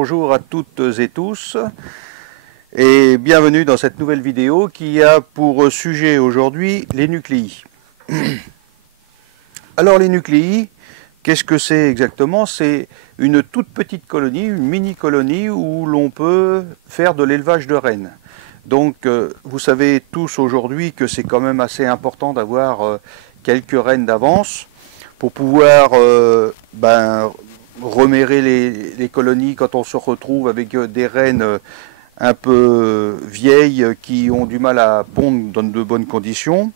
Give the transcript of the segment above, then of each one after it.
Bonjour à toutes et tous et bienvenue dans cette nouvelle vidéo qui a pour sujet aujourd'hui les nucléi. Alors les nucléi, qu'est-ce que c'est exactement? C'est une toute petite colonie, une mini-colonie où l'on peut faire de l'élevage de rennes. Donc vous savez tous aujourd'hui que c'est quand même assez important d'avoir quelques rennes d'avance pour pouvoir remérer les colonies quand on se retrouve avec des rennes un peu vieilles qui ont du mal à pondre dans de bonnes conditions.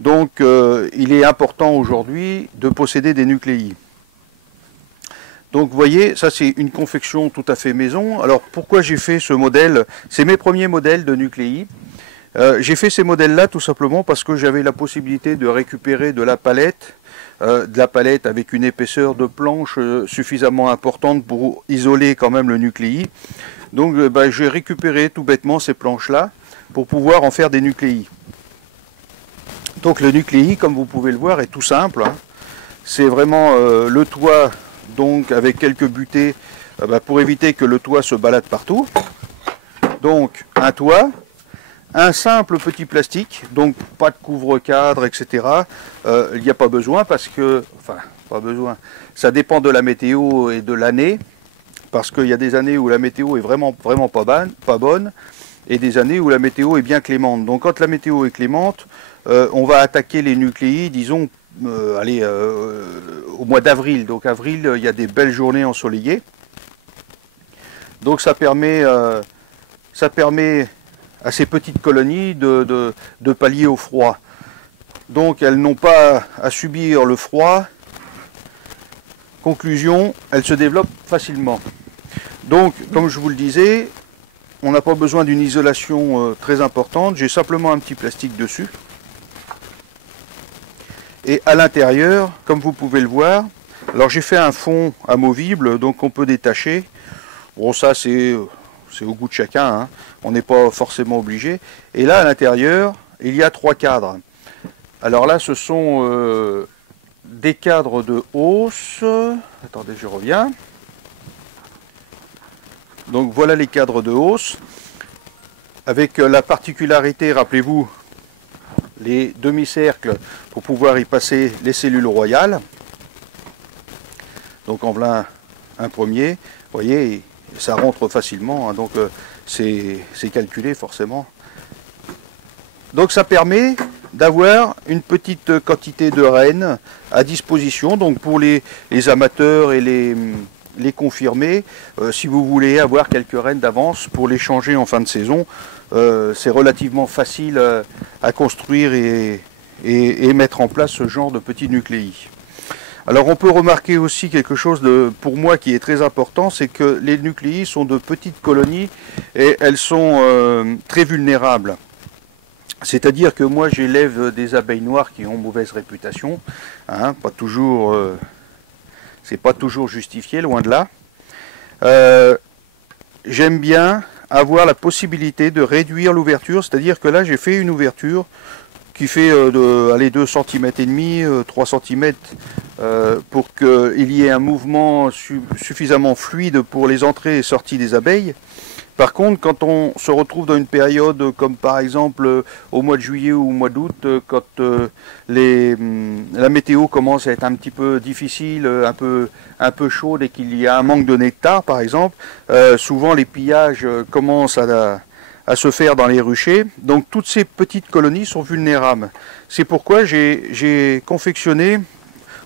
Donc il est important aujourd'hui de posséder des nucléi. Donc vous voyez, ça c'est une confection tout à fait maison. Alors pourquoi j'ai fait ce modèle? C'est mes premiers modèles de nucléi. J'ai fait ces modèles-là tout simplement parce que j'avais la possibilité de récupérer de la palette avec une épaisseur de planche suffisamment importante pour isoler quand même le nucléi. Donc j'ai récupéré tout bêtement ces planches-là pour pouvoir en faire des nucléi. Donc le nucléi, comme vous pouvez le voir, est tout simple, hein. C'est vraiment le toit, donc avec quelques butées pour éviter que le toit se balade partout. Donc un toit, un simple petit plastique, donc pas de couvre-cadre, etc. Il n'y a pas besoin parce que, pas besoin, ça dépend de la météo et de l'année, parce qu'il y a des années où la météo est vraiment pas bonne, et des années où la météo est bien clémente. Donc quand la météo est clémente, on va attaquer les nucléi, disons, au mois d'avril. Donc avril, il y a des belles journées ensoleillées. Donc ça permet à ces petites colonies de pallier au froid. Donc elles n'ont pas à subir le froid. Conclusion, elles se développent facilement. Donc, comme je vous le disais, on n'a pas besoin d'une isolation très importante. J'ai simplement un petit plastique dessus. Et à l'intérieur, comme vous pouvez le voir, alors j'ai fait un fond amovible, donc on peut détacher. Bon, ça c'est au goût de chacun, hein. On n'est pas forcément obligé. Et là, à l'intérieur, il y a 3 cadres. Alors là, ce sont des cadres de hausse. Attendez, je reviens. Donc voilà les cadres de hausse. Avec la particularité, rappelez-vous, les demi-cercles pour pouvoir y passer les cellules royales. Donc en voilà un premier. Vous voyez, ça rentre facilement, hein, donc c'est calculé forcément. Donc ça permet d'avoir une petite quantité de rennes à disposition, donc pour les amateurs et les confirmés, si vous voulez avoir quelques rennes d'avance pour les changer en fin de saison, c'est relativement facile à construire et mettre en place ce genre de petits nucléi. Alors on peut remarquer aussi quelque chose pour moi qui est très important, c'est que les nucléi sont de petites colonies et elles sont très vulnérables. C'est-à-dire que moi j'élève des abeilles noires qui ont mauvaise réputation, hein, c'est pas toujours justifié, loin de là. J'aime bien avoir la possibilité de réduire l'ouverture, c'est-à-dire que là j'ai fait une ouverture qui fait 2 cm et demi, 3 cm pour qu'il y ait un mouvement suffisamment fluide pour les entrées et sorties des abeilles. Par contre, quand on se retrouve dans une période comme par exemple au mois de juillet ou au mois d'août, quand la météo commence à être un petit peu difficile, un peu chaude et qu'il y a un manque de nectar par exemple, souvent les pillages commencent à se faire dans les ruchers. Donc toutes ces petites colonies sont vulnérables. C'est pourquoi j'ai confectionné,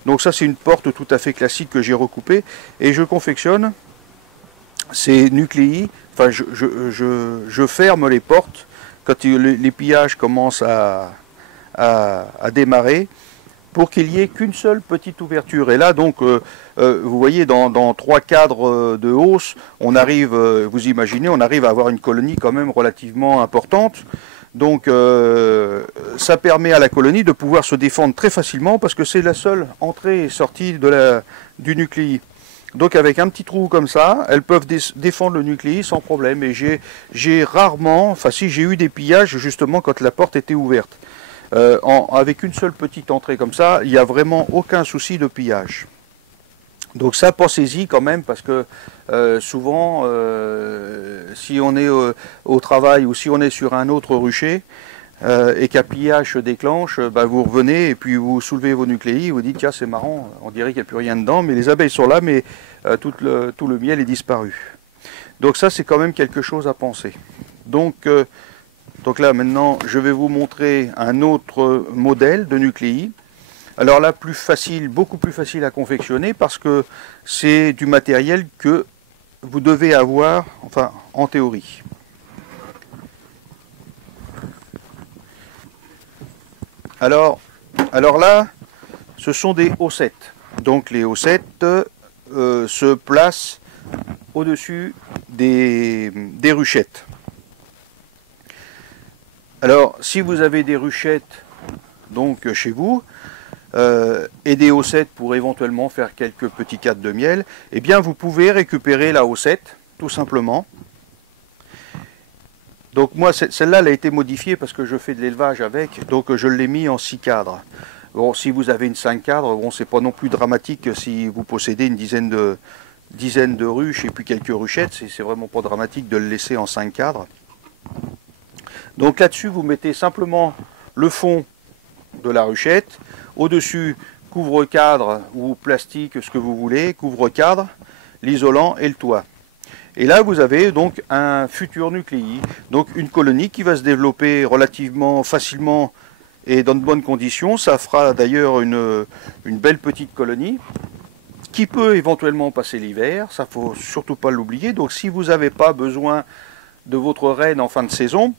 donc ça c'est une porte tout à fait classique que j'ai recoupée, et je confectionne ces nucléi. Enfin, je ferme les portes quand les pillages commencent à démarrer pour qu'il n'y ait qu'une seule petite ouverture. Et là, donc, vous voyez, dans 3 cadres de hausse, on arrive, vous imaginez, on arrive à avoir une colonie quand même relativement importante. Donc, ça permet à la colonie de pouvoir se défendre très facilement parce que c'est la seule entrée et sortie du nucléi. Donc avec un petit trou comme ça, elles peuvent défendre le nucléi sans problème. Et j'ai rarement, enfin si j'ai eu des pillages justement quand la porte était ouverte. Avec une seule petite entrée comme ça, il n'y a vraiment aucun souci de pillage. Donc ça, pensez-y quand même, parce que souvent, si on est au travail ou si on est sur un autre rucher, et qu'un pillage se déclenche, bah, vous revenez et puis vous soulevez vos nucléi, vous dites tiens c'est marrant, on dirait qu'il n'y a plus rien dedans, mais les abeilles sont là, mais tout le miel est disparu. Donc ça c'est quand même quelque chose à penser. Donc là maintenant je vais vous montrer un autre modèle de nucléi. Alors là plus facile, beaucoup plus facile à confectionner parce que c'est du matériel que vous devez avoir, enfin en théorie. Alors là, ce sont des haussettes. Donc les haussettes se placent au-dessus des ruchettes. Alors, si vous avez des ruchettes donc chez vous, et des haussettes pour éventuellement faire quelques petits cadres de miel, eh bien vous pouvez récupérer la haussette, tout simplement. Donc moi, celle-là, elle a été modifiée parce que je fais de l'élevage avec, donc je l'ai mis en 6 cadres. Bon, si vous avez une 5 cadres, bon, c'est pas non plus dramatique si vous possédez une dizaine de ruches et puis quelques ruchettes, c'est vraiment pas dramatique de le laisser en 5 cadres. Donc là-dessus, vous mettez simplement le fond de la ruchette, au-dessus, couvre-cadre ou plastique, ce que vous voulez, couvre-cadre, l'isolant et le toit. Et là, vous avez donc un futur nucléi, donc une colonie qui va se développer relativement facilement et dans de bonnes conditions. Ça fera d'ailleurs une belle petite colonie qui peut éventuellement passer l'hiver, ça ne faut surtout pas l'oublier. Donc si vous n'avez pas besoin de votre reine en fin de saison,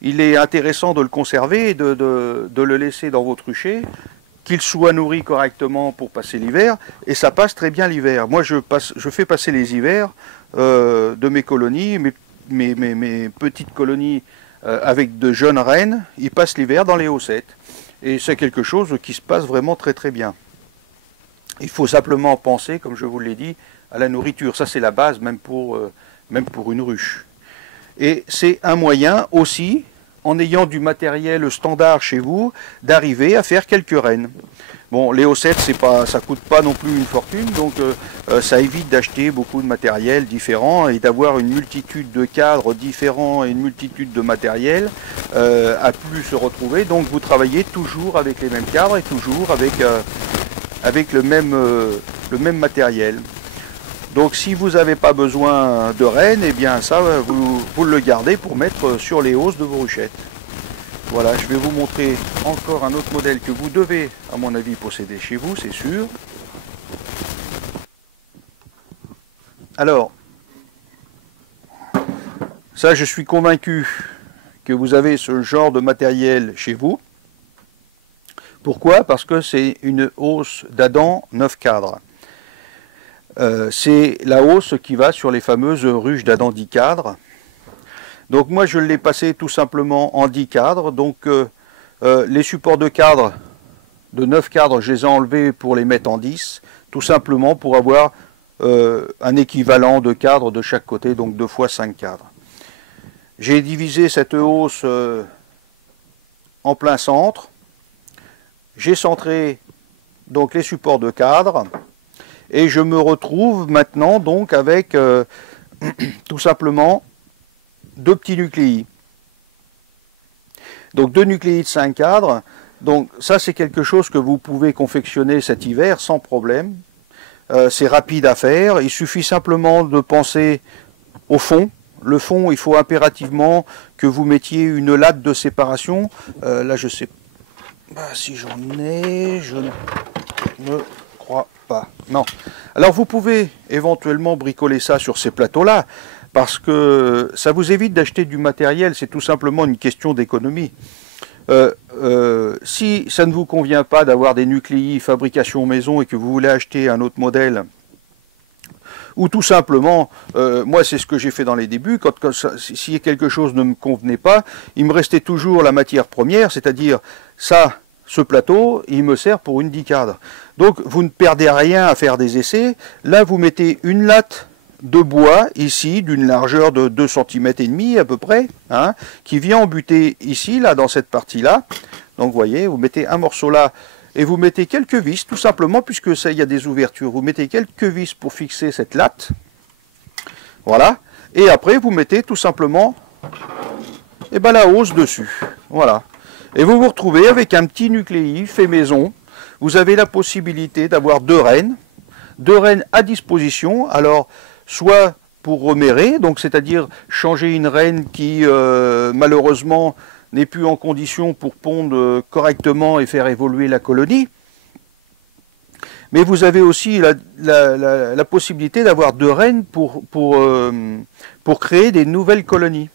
il est intéressant de le conserver et de le laisser dans votre rucher, qu'il soit nourri correctement pour passer l'hiver, et ça passe très bien l'hiver. Moi, je fais passer les hivers de mes colonies, mes petites colonies avec de jeunes reines, ils passent l'hiver dans les haussettes. Et c'est quelque chose qui se passe vraiment très très bien. Il faut simplement penser, comme je vous l'ai dit, à la nourriture. Ça, c'est la base, même pour une ruche. Et c'est un moyen aussi, en ayant du matériel standard chez vous, d'arriver à faire quelques reines. Bon, les haussettes, ça coûte pas non plus une fortune, donc ça évite d'acheter beaucoup de matériel différent et d'avoir une multitude de cadres différents et une multitude de matériel à plus se retrouver. Donc vous travaillez toujours avec les mêmes cadres et toujours avec le même matériel. Donc si vous n'avez pas besoin de reine, eh bien ça, vous le gardez pour mettre sur les hausses de vos ruchettes. Voilà, je vais vous montrer encore un autre modèle que vous devez, à mon avis, posséder chez vous, c'est sûr. Alors, ça je suis convaincu que vous avez ce genre de matériel chez vous. Pourquoi? Parce que c'est une hausse d'Adam 9 cadres. C'est la hausse qui va sur les fameuses ruches d'Adam 10 cadres. Donc moi je l'ai passé tout simplement en 10 cadres. Donc les supports de cadres, de 9 cadres, je les ai enlevés pour les mettre en 10. Tout simplement pour avoir un équivalent de cadres de chaque côté, donc 2 fois 5 cadres. J'ai divisé cette hausse en plein centre. J'ai centré donc les supports de cadres. Et je me retrouve maintenant donc avec tout simplement 2 petits nucléi. Donc 2 nucléi de 5 cadres. Donc ça c'est quelque chose que vous pouvez confectionner cet hiver sans problème. C'est rapide à faire. Il suffit simplement de penser au fond. Le fond, il faut impérativement que vous mettiez une latte de séparation. Là je sais pas si j'en ai. Je ne crois pas. Non. Alors vous pouvez éventuellement bricoler ça sur ces plateaux-là, parce que ça vous évite d'acheter du matériel, c'est tout simplement une question d'économie. Si ça ne vous convient pas d'avoir des nucléi fabrication maison et que vous voulez acheter un autre modèle, ou tout simplement, moi c'est ce que j'ai fait dans les débuts, si quelque chose ne me convenait pas, il me restait toujours la matière première, c'est-à-dire ça, ce plateau, il me sert pour une 10 cadres. Donc vous ne perdez rien à faire des essais. Là vous mettez une latte de bois ici d'une largeur de 2 cm et demi à peu près, hein, qui vient embuter ici, là dans cette partie-là. Donc vous voyez, vous mettez un morceau là et vous mettez quelques vis, tout simplement, puisque ça, il y a des ouvertures. Vous mettez quelques vis pour fixer cette latte. Voilà. Et après, vous mettez tout simplement la hausse dessus. Voilà. Et vous vous retrouvez avec un petit nucléi fait maison. Vous avez la possibilité d'avoir deux rennes à disposition. Alors, soit pour remérer, donc c'est-à-dire changer une reine qui malheureusement n'est plus en condition pour pondre correctement et faire évoluer la colonie. Mais vous avez aussi la possibilité d'avoir deux reines pour créer des nouvelles colonies.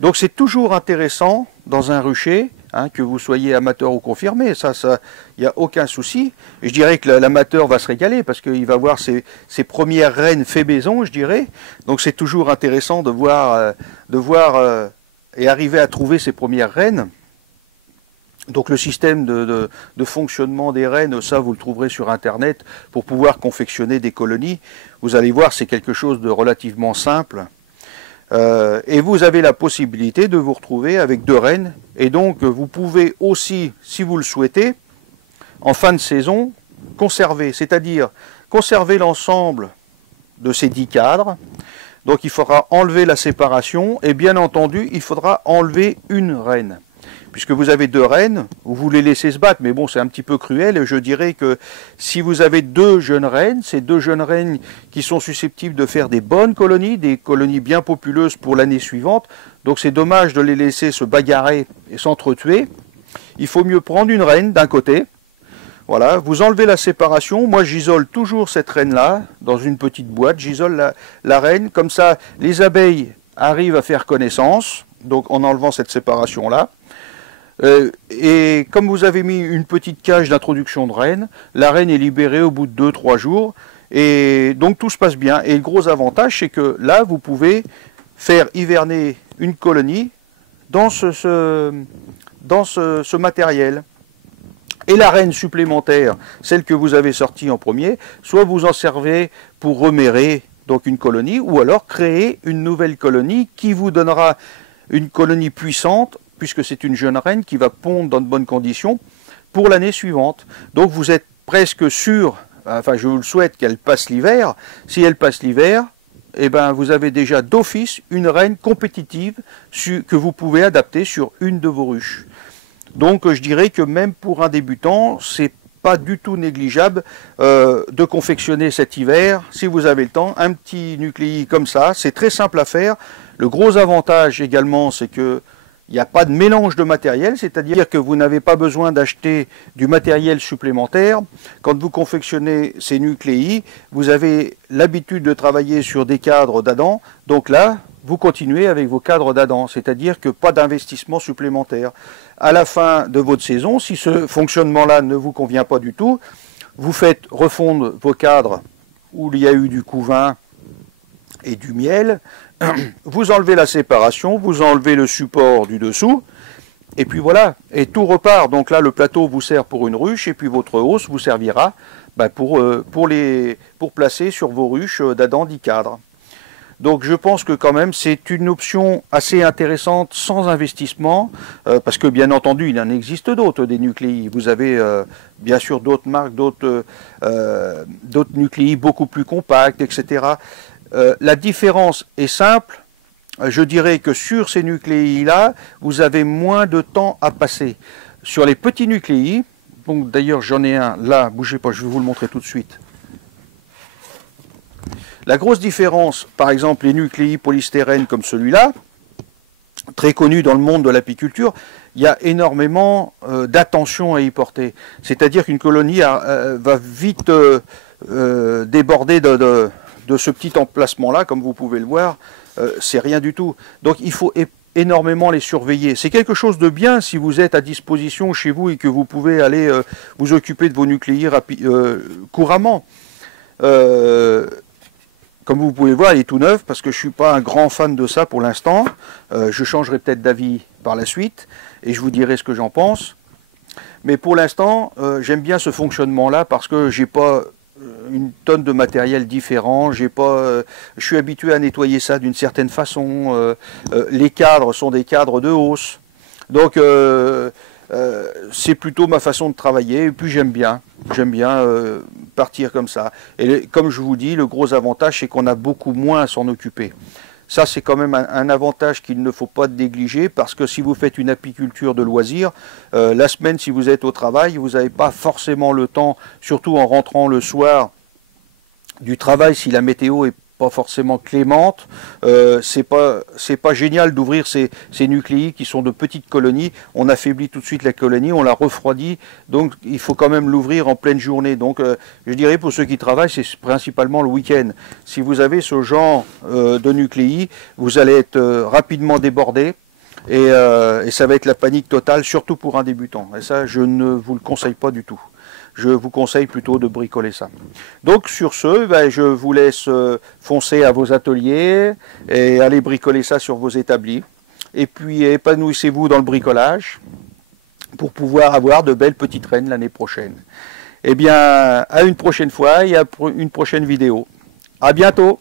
Donc c'est toujours intéressant dans un rucher, hein, que vous soyez amateur ou confirmé, ça, il n'y a aucun souci. Je dirais que l'amateur va se régaler parce qu'il va voir ses premières reines fait maison, je dirais. Donc c'est toujours intéressant de voir et arriver à trouver ses premières reines. Donc le système de fonctionnement des reines, ça vous le trouverez sur Internet pour pouvoir confectionner des colonies. Vous allez voir, c'est quelque chose de relativement simple. Et vous avez la possibilité de vous retrouver avec deux reines. Et donc vous pouvez aussi, si vous le souhaitez, en fin de saison, conserver. C'est-à-dire conserver l'ensemble de ces 10 cadres. Donc il faudra enlever la séparation. Et bien entendu, il faudra enlever une reine. Puisque vous avez deux reines, vous les laissez se battre, mais bon, c'est un petit peu cruel. Et je dirais que si vous avez deux jeunes reines, ces deux jeunes reines qui sont susceptibles de faire des bonnes colonies, des colonies bien populeuses pour l'année suivante, donc c'est dommage de les laisser se bagarrer et s'entretuer. Il faut mieux prendre une reine d'un côté. Voilà, vous enlevez la séparation. Moi, j'isole toujours cette reine-là dans une petite boîte. J'isole la reine, comme ça, les abeilles arrivent à faire connaissance, donc en enlevant cette séparation-là. Et comme vous avez mis une petite cage d'introduction de reine, la reine est libérée au bout de 2-3 jours. Et donc tout se passe bien. Et le gros avantage, c'est que là, vous pouvez faire hiverner une colonie dans ce matériel. Et la reine supplémentaire, celle que vous avez sortie en premier, soit vous en servez pour remérer donc une colonie, ou alors créer une nouvelle colonie qui vous donnera une colonie puissante, puisque c'est une jeune reine qui va pondre dans de bonnes conditions pour l'année suivante. Donc vous êtes presque sûr, enfin je vous le souhaite, qu'elle passe l'hiver. Si elle passe l'hiver, eh ben, vous avez déjà d'office une reine compétitive que vous pouvez adapter sur une de vos ruches. Donc je dirais que même pour un débutant, c'est pas du tout négligeable de confectionner cet hiver, si vous avez le temps, un petit nucléi comme ça. C'est très simple à faire. Le gros avantage également, c'est que il n'y a pas de mélange de matériel, c'est-à-dire que vous n'avez pas besoin d'acheter du matériel supplémentaire. Quand vous confectionnez ces nucléis, vous avez l'habitude de travailler sur des cadres d'Adam. Donc là, vous continuez avec vos cadres d'Adam, c'est-à-dire que pas d'investissement supplémentaire. À la fin de votre saison, si ce fonctionnement-là ne vous convient pas du tout, vous faites refondre vos cadres où il y a eu du couvain et du miel. Vous enlevez la séparation, vous enlevez le support du dessous, et puis voilà, et tout repart. Donc là, le plateau vous sert pour une ruche, et puis votre hausse vous servira pour placer sur vos ruches d'Adam 10 cadres. Donc je pense que quand même c'est une option assez intéressante sans investissement, parce que bien entendu il en existe d'autres des nucléis. Vous avez bien sûr d'autres marques, d'autres nucléis beaucoup plus compacts, etc. La différence est simple, je dirais que sur ces nucléis-là, vous avez moins de temps à passer. Sur les petits nucléis, donc d'ailleurs j'en ai un là, bougez pas, je vais vous le montrer tout de suite. La grosse différence, par exemple les nucléis polystyrène comme celui-là, très connu dans le monde de l'apiculture, il y a énormément d'attention à y porter. C'est-à-dire qu'une colonie va vite déborder de ce petit emplacement-là, comme vous pouvez le voir, c'est rien du tout. Donc il faut énormément les surveiller. C'est quelque chose de bien si vous êtes à disposition chez vous et que vous pouvez aller vous occuper de vos nucléis couramment. Comme vous pouvez voir, il est tout neuf, parce que je ne suis pas un grand fan de ça pour l'instant. Je changerai peut-être d'avis par la suite, et je vous dirai ce que j'en pense. Mais pour l'instant, j'aime bien ce fonctionnement-là, parce que j'ai pas une tonne de matériel différent, je suis habitué à nettoyer ça d'une certaine façon, les cadres sont des cadres de hausse, donc c'est plutôt ma façon de travailler, et puis j'aime bien partir comme ça. Et comme je vous dis, le gros avantage, c'est qu'on a beaucoup moins à s'en occuper. Ça, c'est quand même un avantage qu'il ne faut pas négliger, parce que si vous faites une apiculture de loisirs, la semaine, si vous êtes au travail, vous n'avez pas forcément le temps, surtout en rentrant le soir du travail, si la météo est pas forcément clémente, c'est pas génial d'ouvrir ces nucléis qui sont de petites colonies. On affaiblit tout de suite la colonie, on la refroidit, donc il faut quand même l'ouvrir en pleine journée. Donc je dirais pour ceux qui travaillent, c'est principalement le week-end. Si vous avez ce genre de nucléis, vous allez être rapidement débordé. Et ça va être la panique totale, surtout pour un débutant. Et ça, je ne vous le conseille pas du tout. Je vous conseille plutôt de bricoler ça. Donc sur ce, ben, je vous laisse foncer à vos ateliers et aller bricoler ça sur vos établis. Et puis épanouissez-vous dans le bricolage pour pouvoir avoir de belles petites rennes l'année prochaine. Eh bien, à une prochaine fois et à une prochaine vidéo. À bientôt!